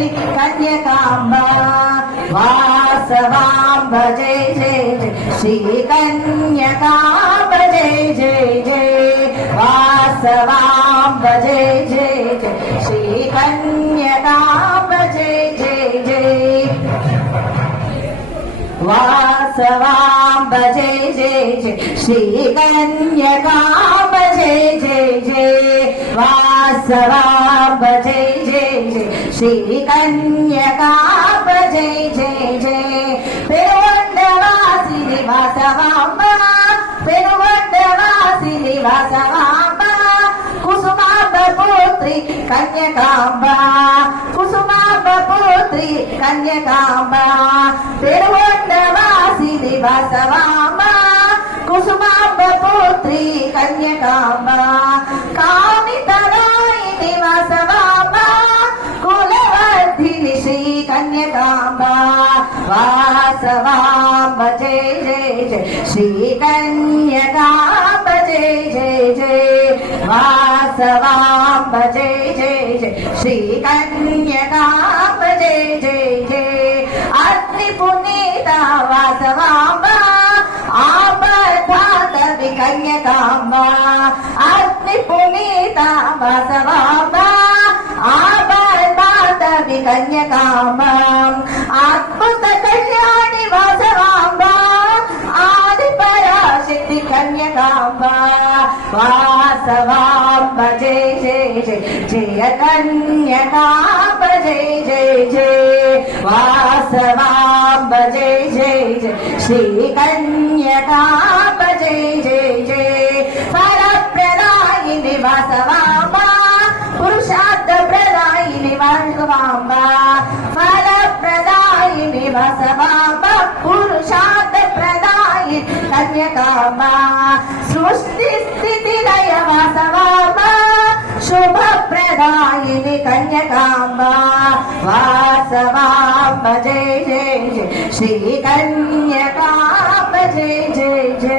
पुत्री कन्यकाम्बा वासवाम्ब जय जय जय श्री कन्यकाम्ब जय जय जय वासवाम्ब जय जय जय श्री कन्यकाम्ब जय जय जय वासवाम्ब जय जय जय श्री कन्यकाम्ब जय जय जय वासवाम्ब जय जय जय श्री कन्यकाम्ब जय जय जय पेरुवण्डवासिनि वासवाम्ब पेरुवण्डवासिनि वासवाम्ब कुसुमाम्ब पुत्री कन्यकाम्बा कुसुमाम्ब पुत्री कन्यकाम्बा पेरुवण्डवासिनि वासवाम्ब कुसुमाम्ब पुत्री कन्यकाम्बा कामितरायिनि वासवाम्ब कुलवर्धिनि श्री कन्यकाम्बा वासवाम्ब जय जय जय श्री कन्यकाम्ब जय जय जय वासवाम्ब जय जय जय श्री कन्यकाम्ब जय जय जय अग्निपुनीता वासवाम्ब आपदातवि कन्यकाम्बा अग्निपुनीता वासवाम्ब आपदातवि कन्यकाम्बा अद्भुत कल्याणि वासवाम्ब आदिपराशक्ति कन्यकाम्बा वासवाम्ब जय जय जय जय कन्यकाम्ब जय जय जय वासवाम्ब जय जय जय श्री कन्यकाम्ब जय जय जय फलप्रदायिनि वासवाम्ब पुरुषार्थ प्रदायिनि वासवाम्ब फलप्रदायिनि वासवाम्ब पुरुषार्थ प्रदायिनि कन्यकाम्बा सृष्टि स्थिति लय वासवाम्ब शुभ प्रदायिनि कन्यकाम्बा वासवाम्ब जय जय जय श्री कन्यकाम्ब जय जय जय।